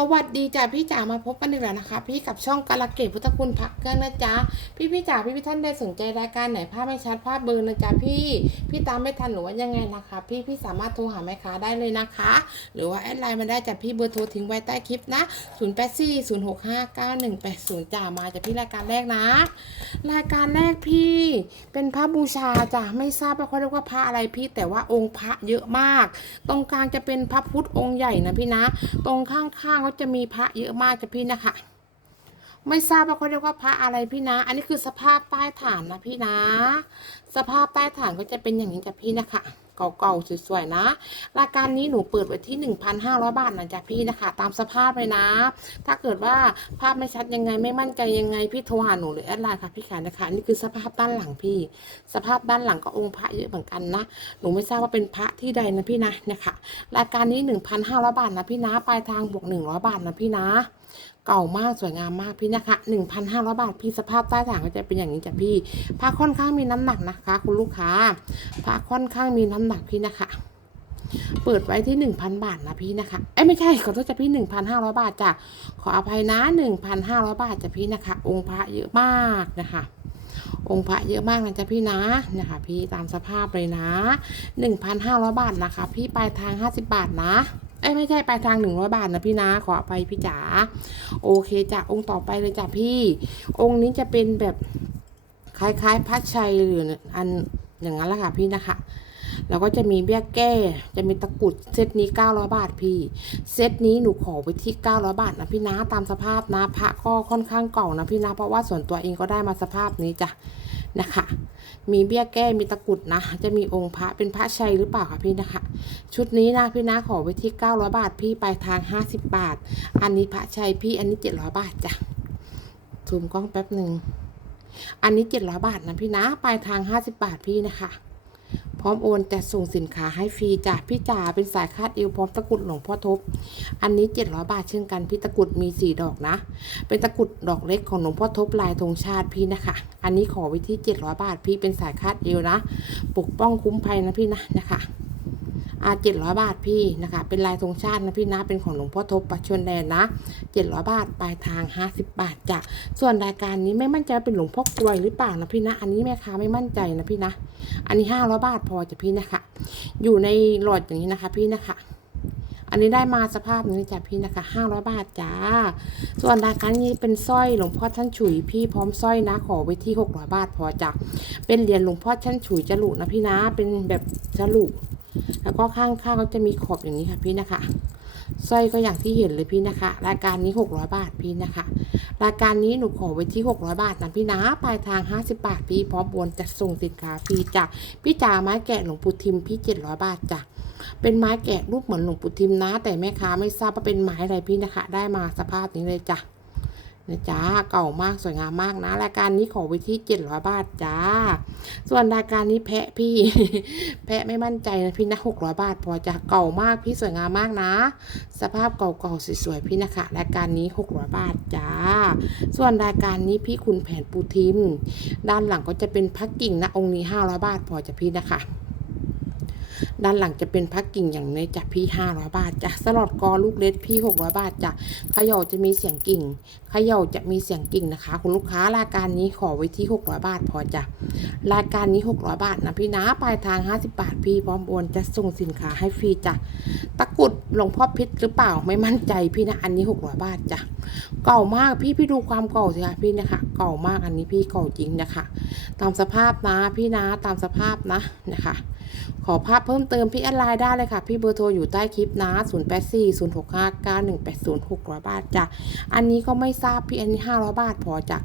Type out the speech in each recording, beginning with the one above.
สวัสดีจ้ะพี่จ๋ามาพบกันอีกแล้วนะคะ พี่กับช่องกาลเกตพุทธคุณพักเกินนะจ๊ะพี่พี่จ๋าพี่พี่ท่านได้สนใจรายการไหนภาพไม่ชัดภาพเบลอร์นะจ๊ะพี่พี่ตามไม่ทันหรือว่ายังไงนะคะ พี่พี่สามารถโทรหาแม่ค้าได้เลยนะคะ หรือว่าแอดไลน์มาได้จ้ะพี่เบอร์โทรทิ้งไว้ใต้คลิปนะ0 8 4 0 6 5 9 1 8 0จ้ามาจ้ะพี่รายการแรกนะ รายการแรกพี่เป็นพระบูชาจ้ะไม่ทราบว่าเขาเรียกว่าพระอะไรพี่ แต่ว่าองค์พระเยอะมาก ตรงกลางจะเป็นพระพุทธองค์ใหญ่นะพี่นะ ตรงข้างๆเขาจะมีพระเยอะมากจ้ะพี่นะคะ ไม่ทราบว่าเขาเรียกว่าพระอะไรพี่นะ อันนี้คือสภาพใต้ฐานนะพี่นะ สภาพใต้ฐานก็จะเป็นอย่างนี้จ้ะพี่นะคะเก่าๆสวยๆนะ รายการนี้หนูเปิดไว้ที่ 1,500 บาทนะจ๊ะพี่นะคะ ตามสภาพเลยนะ ถ้าเกิดว่าภาพไม่ชัดยังไงไม่มั่นใจยังไงพี่โทรหาหนูหรือแอดไลน์ค่ะพี่ขานะคะนี่คือสภาพด้านหลังพี่ สภาพด้านหลังก็องค์พระเยอะเหมือนกันนะ หนูไม่ทราบว่าเป็นพระที่ใดนะพี่นะเนี่ยค่ะรายการนี้ 1,500 บาทนะพี่นะปลายทางบวก 100 บาทนะพี่นะ เก่ามากสวยงามมากพี่นะคะ1,500 บาทพี่สภาพใต้ฐานก็จะเป็นอย่างนี้จ้ะพี่พระค่อนข้างมีน้ำหนักนะคะ คุณลูกค้าพระค่อนข้างมีน้ำหนักพี่นะคะเปิดไว้ที่ 1,000 บาทนะพี่นะคะ เอ้ไม่ใช่ขอโทษจ้ะพี่ 1,500 บาทจ้ะ ขออภัยนะ 1,500 บาทจ้ะพี่นะคะ องค์พระเยอะมากนะคะ องค์พระเยอะมากนะจ๊ะพี่นะนะคะ พี่ตามสภาพเลยนะ 1,500 บาทนะคะ พี่ปลายทาง 50 บาทนะ อ้ไม่ใช่ปลายทาง100บาทนะพี่นะ ขออภัยพี่จ๋าโอเคจ้ะองค์ต่อไปเลยจ้ะพี่ องค์นี้จะเป็นแบบคล้ายๆพัดชัยหรืออันอย่างนั้นแหละค่ะพี่นะคะแล้วก็จะมีเบี้ยแก้ จะมีตะกรุดเซตนี้900บาทพี่ เซตนี้หนูขอไปที่900บาทนะพี่นะตามสภาพนะพระก็ค่อนข้างเก่านะพี่นะเพราะว่าส่วนตัวเองก็ได้มาสภาพนี้จ้ะ นะคะ มีเบี้ยแก้มีตะกุดนะ จะมีองค์พระเป็นพระชัยหรือเปล่าคะพี่นะคะ ชุดนี้นะพี่นะขอไว้ที่900 บาท พี่ปลายทาง 50 บาท อันนี้พระชัยพี่อันนี้700บาทจ้ะซูมกล้องแป๊บหนึ่งอันนี้700บาทนะพี่นะปลายทาง 50 บาทพี่นะคะ ร้อมโอนจะส่งสินค้าให้ฟรีจ้ะพี่จ๋าเป็นสายคาดเอวพร้อมตะกรุดหลวงพ่อทบ อันนี้ 700 บาทเช่นกัน พี่ตะกรุดมี 4 ดอกนะ เป็นตะกรุดดอกเล็กของหลวงพ่อทบลายธงชาติพี่นะคะ อันนี้ขอไว้ที่700 บาท พี่เป็นสายคาดเอวนะ ปกป้องคุ้มภัยนะพี่นะนะคะ อ่า700บาทพี่นะคะ เป็นลายธงชาตินะพี่นะเป็นของหลวงพ่อทบปัจชนแดนนะ700บาทปลายทาง50บาทจ้ะส่วนรายการนี้ไม่มั่นใจเป็นหลวงพ่อกลวยหรือเปล่านะพี่นะ อันนี้แม่ค้าไม่มั่นใจนะพี่นะ อันนี้500บาทพอจะพี่นะคะ อยู่ในหลอดอย่างนี้นะคะ พี่นะคะอันนี้ได้มาสภาพนี้จ้ะพี่นะคะ500บาทจ้า ส่วนรายการนี้เป็นสร้อยหลวงพ่อท่านฉุยพี่พร้อมสร้อยนะขอไว้ที่600บาทพอจ้ะเป็นเหรียญหลวงพ่อท่านฉุยจรุนะพี่นะ เป็นแบบจรุ แล้วก็ข้างๆก็จะมีขอบอย่างนี้ค่ะพี่นะคะสร้อยก็อย่างที่เห็นเลยพี่นะคะ รายการนี้ 600 บาทพี่นะคะ รายการนี้หนูขอไว้ที่ 600 บาทนะพี่นะปลายทาง 50 บาทพี่พร้อมบนจะส่งสินค้าฟรีจ้ะพี่จ๋าไม้แกะหลวงปู่ทิมพี่ 700 บาทจ้ะเป็นไม้แกะรูปเหมือนหลวงปู่ทิมนะ แต่แม่ค้าไม่ทราบว่าเป็นไม้อะไรพี่นะคะ ได้มาสภาพนี้เลยจ้ะ นะจ๊ะเก่ามากสวยงามมากนะ รายการนี้ขอไว้ที่700บาทจ้า ส่วนรายการนี้แพะพี่ แพะไม่มั่นใจนะพี่นะ600บาท พอจะเก่ามากพี่สวยงามมากนะ สภาพเก่าๆสวยๆพี่นะคะ รายการนี้600บาทจ้า ส่วนรายการนี้พี่คุณแผนปูทิม ด้านหลังก็จะเป็นพักกิ่งนะองค์นี้500บาท พอจะพี่นะคะ ด้านหลังจะเป็นพักกิ่งอย่างนี้จ้ะพี่ 500 บาทจ้ะสลอดกอลูกเล็กพี่ 600 บาทจ้ะขย่าจะมีเสียงกิ่งขย่าจะมีเสียงกิ่งนะคะ คุณลูกค้ารายการนี้ขอไว้ที่ 600 บาทพอจ้ะรายการนี้ 600 บาทนะพี่นะปลายทาง 50 บาทพี่พร้อมโอนจะส่งสินค้าให้ฟรีจ้ะตะกุดหลวงพ่อพิษหรือเปล่าไม่มั่นใจพี่นะอันนี้ 600 บาทจ้ะเก่ามากพี่พี่ดูความเก่าสิคะพี่นะคะเก่ามากอันนี้พี่เก่าจริงนะคะ ตามสภาพนะพี่นะตามสภาพนะนะคะ ขอภาพเพิ่มเติมพี่แอดไลน์ได้เลยค่ะ พี่เบอร์โทรอยู่ใต้คลิปนะ 0 8 4 0 6 5 9 1 8 0 600 บาทจ้ะ อันนี้ก็ไม่ทราบพี่อันนี้ 500 บาทพอจะ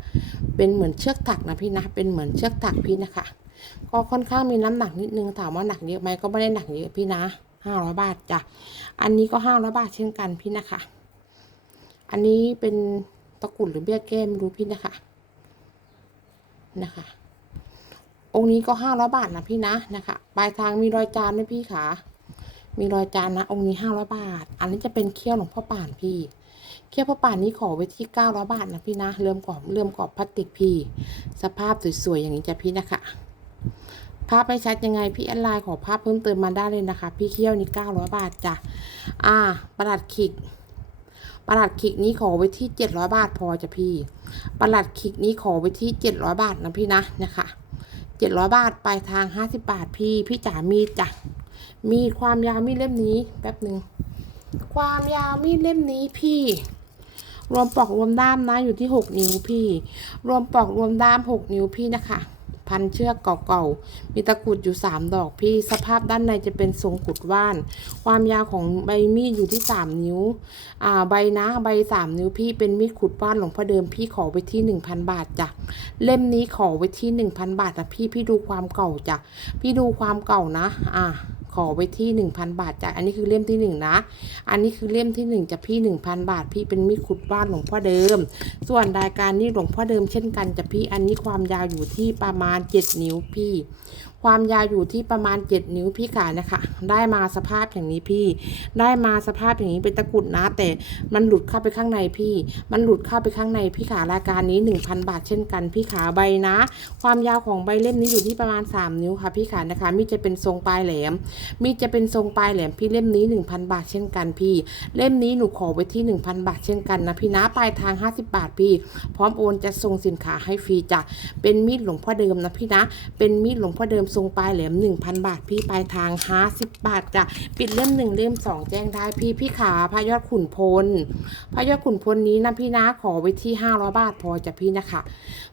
เป็นเหมือนเชือกถักนะพี่นะ เป็นเหมือนเชือกถักพี่นะคะ ก็ค่อนข้างมีน้ำหนักนิดนึง ถามว่าหนักเยอะไหมก็ไม่ได้หนักเยอะพี่นะ 500 บาทจ้ะ อันนี้ก็ 500 บาทเช่นกันพี่นะคะ อันนี้เป็นตะกุดหรือเบี้ยแก้ไม่รู้พี่นะคะ นะคะ องค์นี้ก็ห้าร้อยบาทนะพี่นะนะคะปลายทางมีรอยจานด้วยพี่ขามีรอยจานนะ องค์นี้ห้าร้อยบาท อันนี้จะเป็นเขี้ยวหลวงพ่อป่านพี่ เขี้ยวพ่อป่านนี้ขอไว้ที่เก้าร้อยบาทนะพี่นะเริ่มกรอบเริ่มกรอบพลาสติกพี่ สภาพสวยๆอย่างนี้จะพี่นะคะ ภาพไม่ชัดยังไงพี่แอดไลน์ขอภาพเพิ่มเติมมาได้เลยนะคะ พี่เขี้ยวนี่เก้าร้อยบาทจ้ะอ่าประหลัดขิกประหลัดขิกนี้ขอไว้ที่700บาทพอจ้ะพี่ประหลัดขิกนี้ขอไว้ที่700บาทนะพี่นะนะคะ เจ็ดร้อยบาทปลายทาง50บาทพี่พี่จ๋ามีจ้ะมีความยาวมีดเล่มนี้แป๊บหนึ่งความยาวมีดเล่มนี้พี่ รวมปลอกรวมด้ามนะอยู่ที่6นิ้วพี่ รวมปลอกรวมด้าม6นิ้วพี่นะคะ พันเชือกเก่าๆ มีตะกุดอยู่ 3 ดอกพี่ สภาพด้านในจะเป็นทรงกุดว่าน ความยาวของใบมีดอยู่ที่ 3 นิ้ว อ่า ใบนะใบ 3 นิ้วพี่เป็นมีดขุดว่านหลวงพ่อเดิมพี่ขอไว้ที่ 1,000 บาทจ้ะ เล่มนี้ขอไว้ที่ 1,000 บาทนะพี่ พี่ดูความเก่าจ้ะ พี่ดูความเก่านะ อ่า ขอไว้ที่ 1,000 บาทจากอันนี้คือเล่มที่ 1 นะ อันนี้คือเล่มที่ 1จะพี่ 1,000 บาท พี่เป็นมีดขุดว่านหลวงพ่อเดิม ส่วนรายการนี้หลวงพ่อเดิมเช่นกันจะพี่อันนี้ความยาวอยู่ที่ประมาณ 7 นิ้วพี่ ความยาวอยู่ที่ประมาณ 7 นิ้วพี่ขานะคะ ได้มาสภาพอย่างนี้พี่ ได้มาสภาพอย่างนี้เป็นตะกุดนะ แต่มันหลุดเข้าไปข้างในพี่ มันหลุดเข้าไปข้างในพี่ขารายการนี้ 1,000 บาทเช่นกันพี่ขาใบนะ ความยาวของใบเล่มนี้อยู่ที่ประมาณ 3 นิ้วค่ะพี่ขานะคะ มีจะเป็นทรงปลายแหลม มีจะเป็นทรงปลายแหลมพี่เล่มนี้ 1,000 บาทเช่นกันพี่ เล่มนี้หนูขอไว้ที่ 1,000 บาทเช่นกันนะพี่นะปลายทาง 50 บาทพี่ พร้อมโอนจะส่งสินค้าให้ฟรีจ้ะเป็นมีดหลวงพ่อเดิมนะพี่นะ เป็นมีดหลวงพ่อเดิมทรงปลายแหลม 1,000 บาท พี่ปลายทาง50บาทจ้ะปิดเล่มหนึ่งเล่มสองแจ้งได้พี่พี่ขาพายอดขุนพลพายอดขุนพลนี้นะพี่นะขอไว้ที่500บาทพอจ้ะพี่นะคะ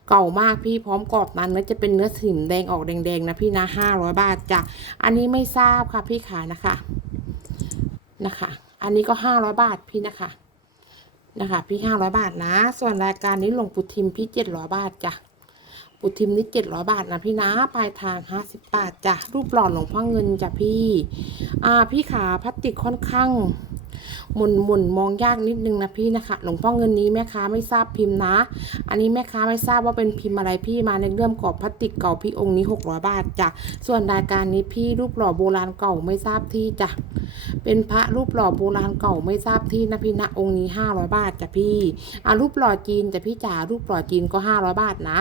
เก่ามากพี่พร้อมกรอบนั้นเนื้อจะเป็นเนื้อสิมแดงออกแดงๆนะพี่นะ500 บาทจ้ะอันนี้ไม่ทราบค่ะพี่ขานะคะนะคะ อันนี้ก็500บาทพี่นะคะนะคะ พี่500บาทนะ ส่วนรายการนี้ลงปู่ทิมพี่700บาทจ้ะ ปูทิมนี่700บาทนะพี่นะปลายทาง50บบาทจ้ะรูปหล่อหลวงพ่อเงินจ้ะพี่ อ่าพี่ขาพลาสติกค่อนข้างหมุนหมุนมองยากนิดนึงนะพี่นะคะ หลวงพ่อเงินนี้แม่ค้าไม่ทราบพิมพ์นะ อันนี้แม่ค้าไม่ทราบว่าเป็นพิมพ์อะไรพี่มาในเรื่องกรอบพลาสติกเก่าพี่องค์นี้600บาทจ้ะส่วนรายการนี้พี่รูปหล่อโบราณเก่าไม่ทราบที่จ้ะเป็นพระรูปหล่อโบราณเก่าไม่ทราบที่นะพี่นะองค์นี้500บาทจ้ะพี่อะรูปหล่อจีนจ้ะพี่จ๋ารูปหล่อจีนก็500บาทนะ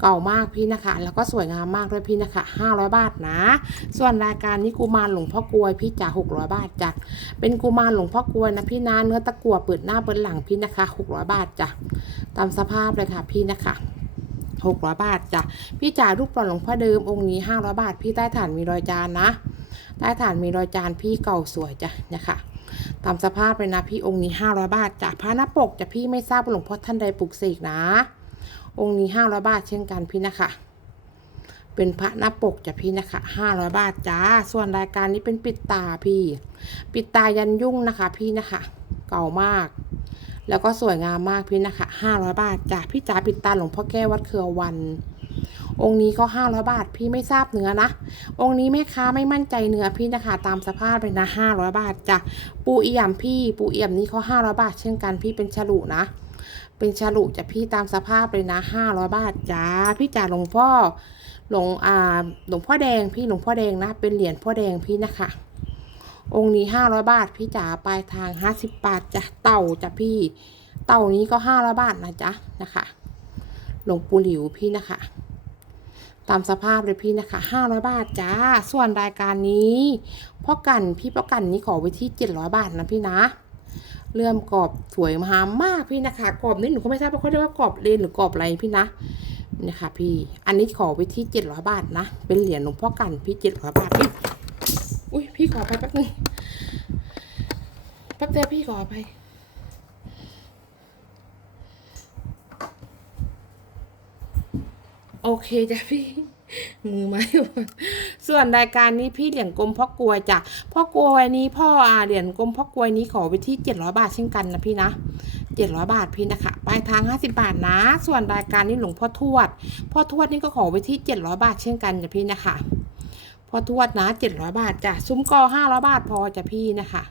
เก่ามากพี่นะคะ แล้วก็สวยงามมากด้วยพี่นะคะ 500 บาทนะ ส่วนรายการนี้กุมารหลวงพ่อกลวยพี่จ๋า600 บาทจ้ะเป็นกุมารหลวงพ่อกลวยนะพี่นะเนื้อตะกั่วเปิดหน้าเปิดหลังพี่นะคะ 600 บาทจ้ะตามสภาพเลยค่ะพี่นะคะ600บาทจ้ะพี่จ๋ารูปหล่อหลวงพ่อเดิมองค์นี้500บาท พี่ใต้ฐานมีรอยจานนะ ใต้ฐานมีรอยจานพี่เก่าสวยจ้ะเนะคะตามสภาพเลยนะพี่องค์นี้500บาทจ้ะพระหน้าปกจะพี่ไม่ทราบหลวงพ่อท่านใดปลุกเสกนะ องค์นี้500บาทเช่นกันพี่นะคะ เป็นพระหน้าปกจ้ะพี่นะคะ500บาทจ้า ส่วนรายการนี้เป็นปิดตาพี่ ปิดตายันยุ่งนะคะ พี่นะคะ เก่ามาก แล้วก็สวยงามมากพี่นะคะ500บาทจ้ะพี่จ๋าปิดตาหลวงพ่อแก้ววัดเครือวันองค์นี้ก็500บาท พี่ไม่ทราบเนื้อนะ องค์นี้แม่ค้าไม่มั่นใจเนื้อพี่นะคะตามสภาพเลยนะ500บาทจ้ะปูเอี่ยมพี่ ปูเอี่ยมนี้เขา500บาท เช่นกันพี่เป็นฉลุนะ เป็นฉลุจะพี่ตามสภาพเลยนะ500บาทจ้าพี่จ๋าหลวงพ่อหลวงอ่าหลวงพ่อแดงพี่หลวงพ่อแดงนะ เป็นเหรียญพ่อแดงพี่นะคะ องค์นี้500บาท พี่จ๋าปลายทาง50บบาทจ้ะเต่าจ้ะพี่ เต่านี้ก็500บาทนะจ๊ะนะคะหลวงปู่หลิวพี่นะคะตามสภาพเลยพี่นะคะ 500 บาทจ้า ส่วนรายการนี้พ่อกันพี่พ่อกันนี้ขอไว้ที่ 700 บาทนะพี่นะ เลื่อมกรอบสวยมามากพี่นะคะกรอบนี้หนูก็ไม่ทราบว่าเขาเรียกว่ากรอบเลนหรือกรอบอะไรพี่นะนี่ค่ะพี่อันนี้ขอไว้ที่700บาทนะเป็นเหรียญหลวงพ่อกันพี่700บาทพี่อุ้ยพี่ขอไปแป๊บนึงแป๊บเดียวพี่ขอไปโอเคจ้ะพี่ มือไม้ ส่วนรายการนี้พี่เหรียญกลมพ่อกลวยจ้ะพ่อกลวยนี้พ่ออาเหรียญกลมพ่อกลวยนี้ขอไปที่เจ็ดร้อยบาทเช่นกันนะพี่นะเจ็ดร้อยบาทพี่นะคะปลายทางห้าสิบาทนะ ส่วนรายการนี้หลวงพ่อทวด พ่อทวดนี่ก็ขอไปที่เจ็ดร้อยบาทเช่นกันจ้ะพี่นะคะพ่อทวดนะเจ็ดร้อยบาทจ้ะซุ้มกอห้าร้อยบาทพอจ้ะพี่นะคะ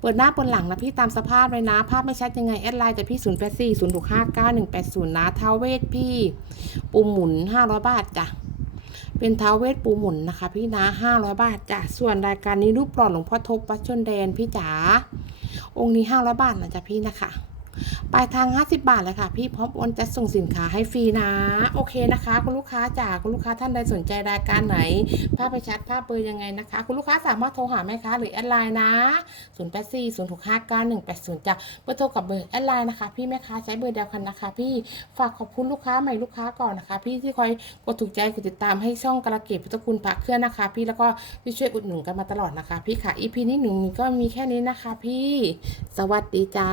เปิดหน้าเปิดหลังนะพี่ตามสภาพเลยนะ ภาพไม่ชัดยังไง แอดไลน์แต่พี่ศูนย์แปดสี่ศูนย์หกห้าเก้าหนึ่งแปดศูนย์นะท้าเวทพี่ปูหมุนห้าร้อยบาทจ้ะ เป็นท้าเวทปูหมุนนะคะ พี่นะห้าร้อยบาทจ้ะส่วนรายการนี้รูปหล่อหลวงพ่อทบวัดชนแดนพี่จ๋าองค์นี้ห้าร้อยบาทนะจ๊ะพี่นะคะ ปลายทาง 50 บาทเลยค่ะ พี่พร้อมโอนจะส่งสินค้าให้ฟรีนะ โอเคนะคะ คุณลูกค้าจากคุณลูกค้าท่านใดสนใจรายการไหน ภาพไปชัดภาพเบอร์ยังไงนะคะ คุณลูกค้าสามารถโทรหาแม่ค้าหรือแอดไลน์นะ 0 8 4 0 6 5 9 1 8 0จ้ะเบอร์โทรกับเบอร์แอดไลน์นะคะ พี่แม่ค้าใช้เบอร์เดียวกันนะคะ พี่ฝากขอบคุณลูกค้าใหม่ลูกค้าก่อนนะคะ พี่ที่คอยกดถูกใจกดติดตามให้ช่องกระเกตพุทธคุณพระเครื่องนะคะ พี่แล้วก็ที่ช่วยอุดหนุนกันมาตลอดนะคะ พี่ค่ะ EP นี้หนึ่งก็มีแค่นี้นะคะ พี่ สวัสดีจ้า